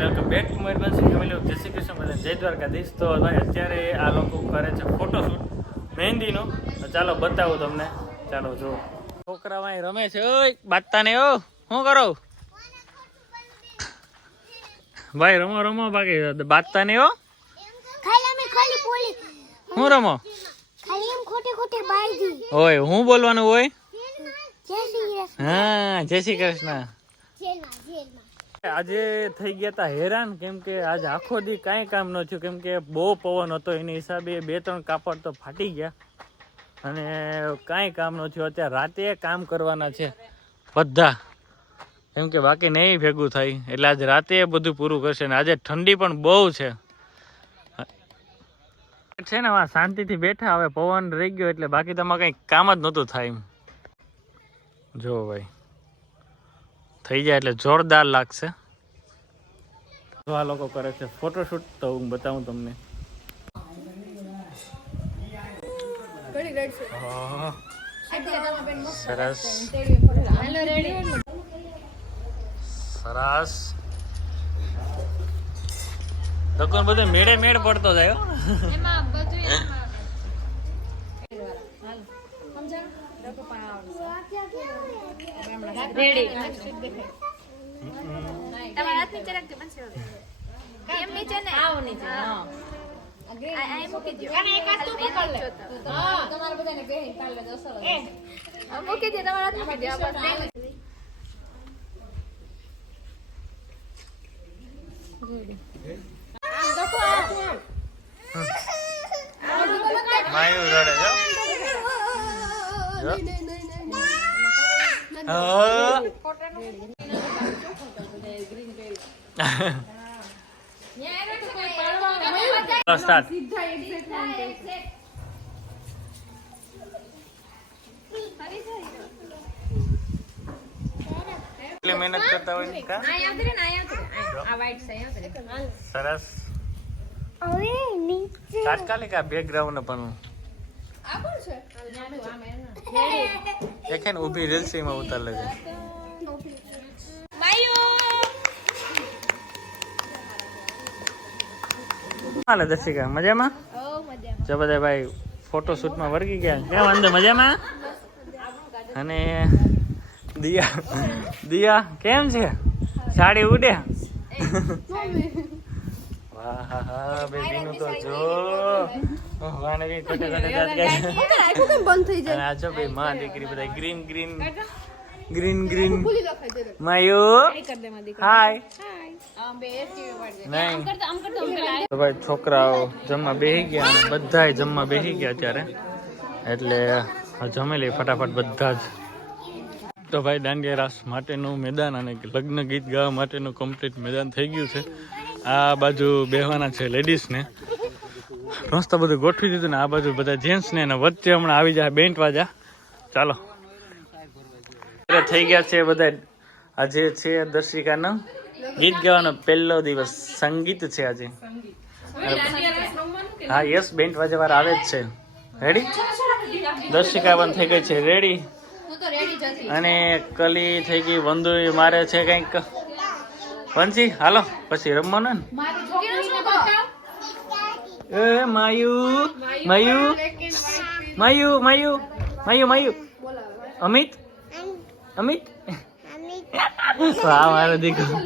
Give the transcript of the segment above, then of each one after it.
Welcome back to my Bansi family. જય શ્રી કૃષ્ણ, બધા જય દ્વારકાધીશ. તો ભાઈ અત્યારે આ લોકો કરે છે ફોટોશૂટ મહેંદીનો. તો ચાલો બતાવું તમને. ચાલો જો છોકરા ભાઈ રમે છે. ઓય બાતતા ને ઓ શું કરો ભાઈ? રમો રમો બાકી બાતતા ને ઓ હું રમો હોય હું બોલવાનું હોય? હા જય શ્રી કૃષ્ણ. આજે થઈ ગયા તા હેરાન, કેમ કે આજે આખો દી કાંઈ કામ ન થયું, કેમ કે બહુ પવન હતો. એની હિસાબે 2-3 કાપડ તો ફાટી ગયા અને કાંઈ કામ ન થયું. અત્યારે રાતે કામ કરવાના છે બધા, કેમ કે બાકી નહીં ભેગું થાય. એટલે આજે રાતે બધું પૂરું કરશે. ને આજે ઠંડી પણ બહુ છે ને શાંતિથી બેઠા. હવે પવન રહી ગયો એટલે બાકી તમારે કંઈ કામ જ નહોતું થાય. એમ જો ભાઈ થઈ જાય એટલે જોરદાર લાગશે. તો આ લોકો કરે છે ફોટોશૂટ, તો હું બતાવું તમને. સરસ સરસ. દુકાન બધું મેળે મેળ પડતો જાય. માયું રડે જો. સ્ટાર્ટ. એટલી મહેનત કરતા હોય ને કા. સરસ. તાત્કાલિક આ બેકગ્રાઉન્ડ પણ દેખે ને ઊભી રીલ્સી માં ઉતાર લેજે. હાલે દર્શિકા મજામાં? જો બધા ભાઈ ફોટોશૂટમાં વર્ગી ગયા. કેમ અંદર મજામાં? અને દિયા કેમ છે? સાડી ઉડે. વાહ હા હા બેબીનું તો જો વાને બી કોટે કોટે દાંત ગાય. અને આ જો ભાઈ માં દીકરી બધા ગ્રીન ગ્રીન ગ્રીન ગ્રીન. માયો હાય. નહીં તો ભાઈ છોકરાઓ જમવા બેસી ગયા અને બધાય જમવા બેસી ગયા અત્યારે. એટલે જમી લઈ ફટાફટ બધા જ. તો ભાઈ દાંડિયા રાસ માટેનું મેદાન અને લગ્ન ગીત ગાવા માટેનું કમ્પ્લીટ મેદાન થઈ ગયું છે. આ બાજુ બેહવાના છે લેડીઝને. મસ્ત બધું ગોઠવી દીધું ને આ બાજુ બધા જેન્ટ્સને. અને વચ્ચે હમણાં આવી જાય બેન્ટ વાજા. ચાલો થઈ ગયા છે બધા. આજે છે દર્શિકાનો ગીત ગાવાનો પહેલો દિવસ. સંગીત છે આજે. હા યસ બેન્ટ વાજા વાર આવે જ છે. રેડી? દર્શિકા પણ થઈ ગઈ છે રેડી. અને કલી થઈ ગઈ. વંદુ મારે છે કંઈક. વંશી હાલો પછી રમવાનું ને. એ માયુ માયુ માયુ માયુ માયુ માયુ. અમિત અમિત. વાહ મારો દીકરો.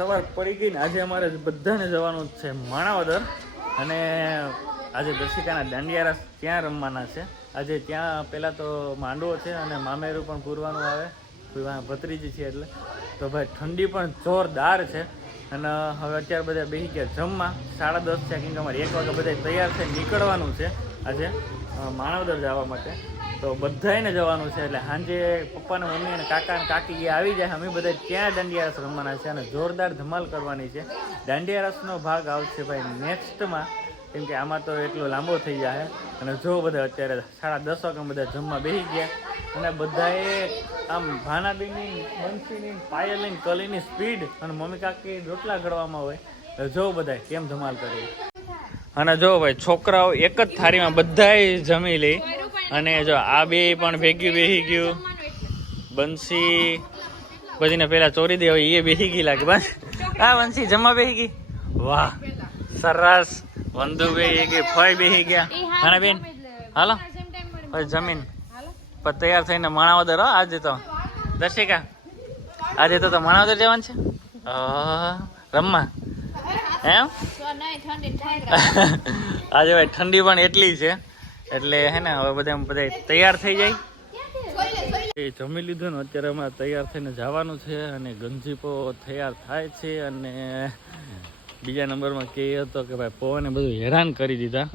સવાર પડી ગઈ ને આજે અમારે બધાને જવાનું છે માણાવદર અને આજે દર્શિકાના દાંડિયા રાસ ત્યાં રમવાના છે. આજે ત્યાં પહેલાં તો માંડવો છે અને મામેરું પણ પૂરવાનું આવે, ભત્રીજી છે એટલે. તો ભાઈ ઠંડી પણ જોરદાર છે અને હવે અત્યારે બધા બેસી ગયા જમવા. 10:30 છે કેમ કે અમારે 1 વાગે બધા તૈયાર થઈ નીકળવાનું છે આજે માણાવદર જવા માટે. તો બધાને જવાનું છે એટલે સાંજે પપ્પાને મમ્મી અને કાકા અને કાકી આવી જાય. અમે બધા ત્યાં દાંડિયા રસ રમવાના છે અને જોરદાર ધમાલ કરવાની છે. દાંડિયા રસનો ભાગ આવશે ભાઈ નેક્સ્ટમાં, કેમ કે આમાં તો એટલો લાંબો થઈ જાય. અને જો બધા અત્યારે 10:30 વાગે બધા જમવા બેસી ગયા અને બધાએ આમ ભાનાબીની, બંસીની, પાયલની, કલીની સ્પીડ અને મમ્મી કાકી રોટલા ઘડવામાં હોય. જો બધા કેમ ધમાલ કરી. અને જો ભાઈ છોકરાઓ એક જ થાળીમાં બધાએ જમી લે. અને જો આ બે પણ ભેગી બેસી ગયું. બંસી બધીને પેલા ચોરી દે, હવે એ બેસી ગઈ લાગે. બસ હા બંસી જમવા બેસી ગઈ. વાહ સરસ. વંદુ બેસી ગઈ, ફઈ બેસી ગયા. અને બેન હાલો હવે જમીન પણ તૈયાર થઈને માણાવદર. આજે તો દર્શિકા આજે તો માણાવદર જવાનું છે રમવા એમ. આજે ભાઈ ઠંડી પણ એટલી છે એટલે હે ને હવે બધા તૈયાર થઈ જાય. એ જમી લીધું ને અત્યારે અમારે તૈયાર થઈને જવાનું છે અને ગંજીપો તૈયાર થાય છે. અને બીજા નંબરમાં કે હતો કે ભાઈ પવને બધું હેરાન કરી દીધા.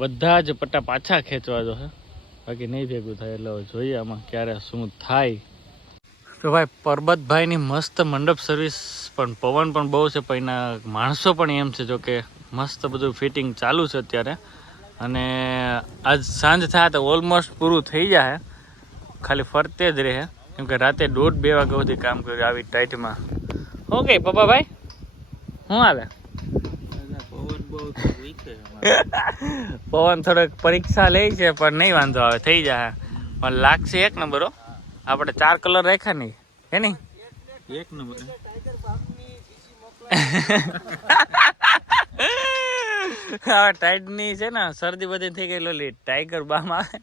બધા જ પટ્ટા પાછા ખેંચવા જો છે, બાકી નહીં ભેગું થાય. એટલે જોઈએ આમાં ક્યારે શું થાય. તો ભાઈ પરબતભાઈની મસ્ત મંડપ સર્વિસ પણ પવન પણ બહુ છે, પણ એના માણસો પણ એમ છે. જો કે મસ્ત બધું ફિટિંગ ચાલુ છે અત્યારે. અને આજ સાંજ થાય તો ઓલમોસ્ટ પૂરું થઈ જાય. ખાલી ફરતે જ રહે કેમ કે રાતે 1:30-2 વાગ્યા સુધી કામ કર્યું આવી ટાઈટમાં. ઓકે પપ્પા ભાઈ શું હાલે? પવન થોડોક પરીક્ષા લે છે પણ નહીં વાંધો આવે, થઈ જાય. પણ લાગશે 1 નંબર. આપણે 4 કલર રાખ્યા નહીં હે નહીં 1 નંબર. હા ટાઈટ ની છે ને શરદી બધી થઈ ગઈ. લોલી ટાઈગર બામ આવે.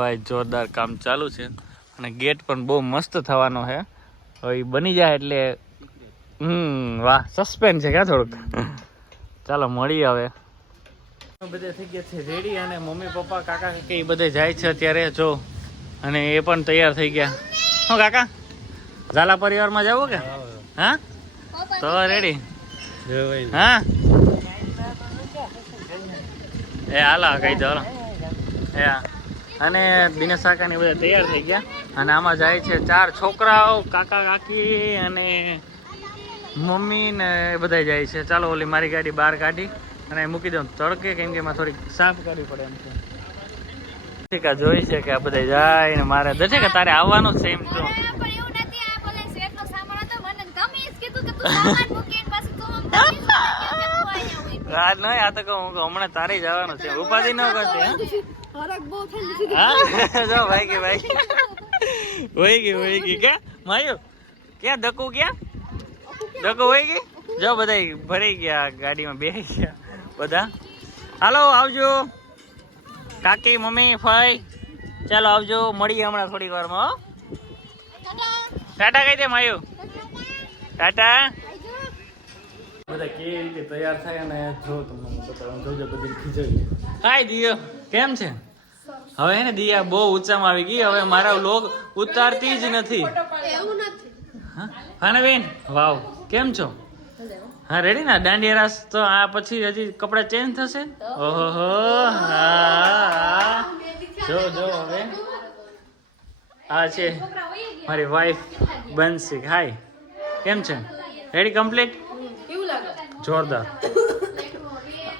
ભાઈ જોરદાર કામ ચાલુ છે અને ગેટ પણ બહુ મસ્ત થવાનો છે. હવે બની જાય એટલે વાહ સસ્પેન્સ છે ક્યાં થોડુંક. ચાલો મળીએ હવે. બધે થઈ ગયા છે રેડી અને મમ્મી પપ્પા કાકા કાકી એ બધે જાય છે અત્યારે જો. અને એ પણ તૈયાર થઈ ગયા. શું કાકા ઝાલા પરિવારમાં જવું કે? હા તો રેડી. હા એ હાલા કહી દો. એ અને દિનેશ કાકા ને બધા તૈયાર થઈ ગયા અને આમાં જાય છે 4 છોકરાઓ, કાકા કાકી અને મમ્મી ને બધા જાય છે. ચાલો ઓલી મારી ગાડી બહાર કાઢી અને મૂકી દઉં તડકે, કેમ કે એમાં થોડીક સાફ કરવી પડે એમ છે. દર્શિકા જોઈ છે કે આ બધા જાય ને મારે દર્શિકા તારે આવવાનું છે એમ તો. આ તો કહું હમણાં તારે જવાનું છે, ઉપાધિ ન કરશે. જો ભાઈ કે ભાઈ વહી ગઈ ક્યાં માયો ક્યાં ધક્કુ ક્યાં ધક્કુ વહી ગઈ. જો બધા ભરાઈ ગયા ગાડીમાં બેસી ગયા બધા. હાલો આવજો કાકી મમ્મી ફઈ, ચાલો આવજો મળીએ હમણાં થોડીક વારમાં. ટાટા કહી દે માયો ટાટા. બધા કેવી રીતે તૈયાર થાય અને જો તમને બતાવું જોજો બધી ખીચડી. હાય દિયો કેમ છે? હવે ને દિયા બહુ ઊંચામાં આવી ગઈ, હવે મારા વ્લોગ ઉતારતી જ નથી. હા ને બેન વાવ કેમ છો? હા રેડી ના દાંડિયા રાસ તો આ પછી હજી કપડા ચેન્જ થશે. ઓહો હા જો હવે આ છે મારી વાઈફ બંસી. હાય કેમ છે? Ready complete? જોરદાર.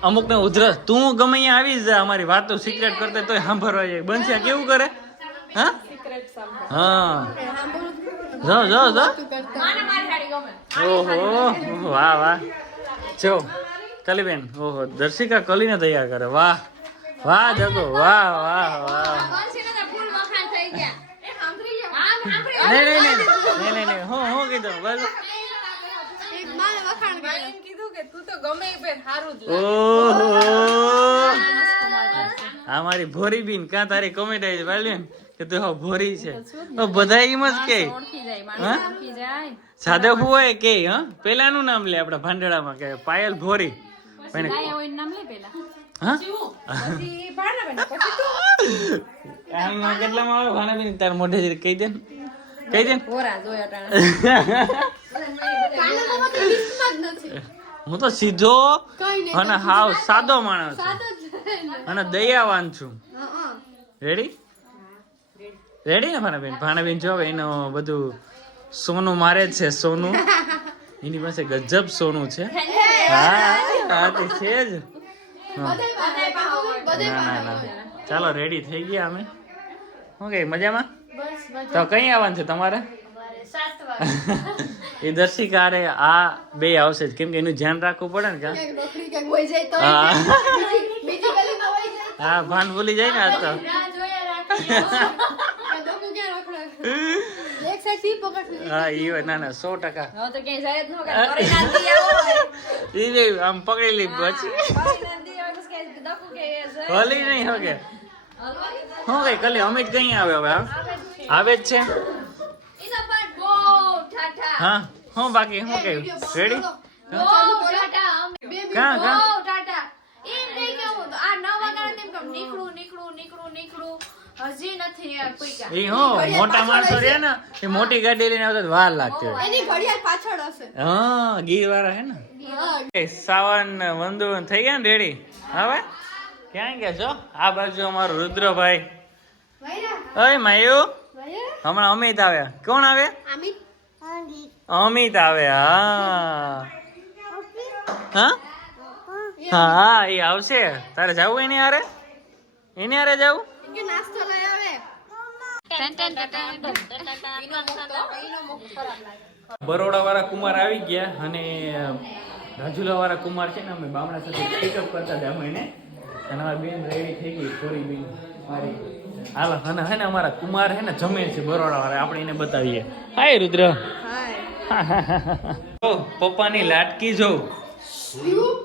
અમુક ને ઉધરસ તું ગમે અહીંયા આવી જા, અમારી વાતો સિક્રેટ કરતા તોય સાંભળવા જાય. બંસી કેવું કરે? હા હા જો ઓહો વાહ વાહ. જો કલી બેન ઓહો દર્શિકા કલીને તૈયાર કરે. વાહ વાહ જગો વાહ વાહ વાહ. નહીં હું કીધું બસ. ઓહો આ મારી ભોરી બીન ક્યાં તારી કોમેન્ટ આવી છે. કે તો ભોરી છે બધા એમ જ કે હા સાદે હોય કે હા પેલાનું નામ લે આપડા ભાંડડામાં કે પાયલ ભોરી હા કેટલામાં આવે ભાણાબેન તાર મોઢે કહી દે હું તો સીધો અને હાવ સાદો માણસ અને દયાવાન છું રેડી ને ભાણાબેન જો એનું બધું સોનું મારે જ છે સોનું એની પાસે ગજબ સોનું છે હા તો છે જ ના ચાલો રેડી થઈ ગયા અમે શું કઈ મજામાં તો કઈ આવવાનું છે તમારે એ દર્શિકા રે આ બે આવશે કેમ કે એનું ધ્યાન રાખવું પડે ને હા ભાન ભૂલી જાય ને આજ તો હા ઈ ના 100% આમ પકડી લી પછી હલી નહીં હોગે હું કઈ કલી અમિત કઈ આવે હવે આવે જ છે હા હું બાકી હું કઈ રેડી મોટા માણસો રે ને એ મોટી ગાડી લઈને આવતા વાર લાગતી હા ગીર વાળા હે ને સાવન વંદુ થઈ ગયા ને રેડી હવે ક્યાં ગયા છો આ બાજુ અમારું રુદ્રભાઈ ઓય માયુ હમણાં અમિત આવ્યા કોણ આવે અમિત આવે હા એ આવશે તારે જવું એની હારે જવું બરોડા વાળા કુમાર આવી ગયા અને રાજુલા વાળા કુમાર છે ને અમે બામણા સાથે પિકઅપ કરતા હતા અમે એને અને અમારી બેન રેડી થઈ ગઈ થોડી બેન મારી હાલો અને હે ને અમારા કુમાર હે ને જમે છે બરોડા વાળા આપણે એને બતાવીએ હાય રુદ્ર પપ્પાની લાટકી જો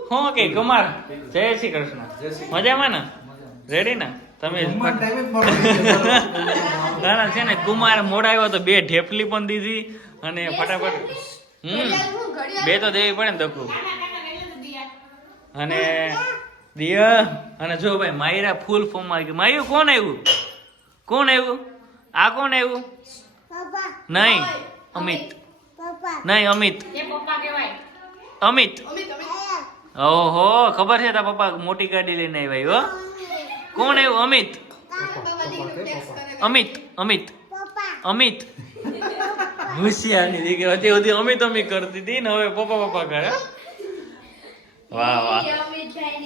હું કે કુમાર જય શ્રી કૃષ્ણ મજામાં ને રેડી ને તમે ના છે ને કુમાર મોડા આવ્યો તો 2 ઢેપલી પણ દીધી અને ફટાફટ 2 તો દેવી પડે ને દકુ અને દિયા અને જો ભાઈ માયરા ફૂલ ફોર્મ માં આવી ગઈ માયુ કોણ આવ્યું આ કોણ આવ્યું નહીં અમિત નહીં અમિત ઓહો ખબર છે તારા પપ્પા મોટી ગાડી લઈને આવ્યા હો કોણ આવ્યું અમિત હોશિયારની દીકરી હતી સુધી અમિત કરતી હતી ને હવે પપ્પા કરે વાહ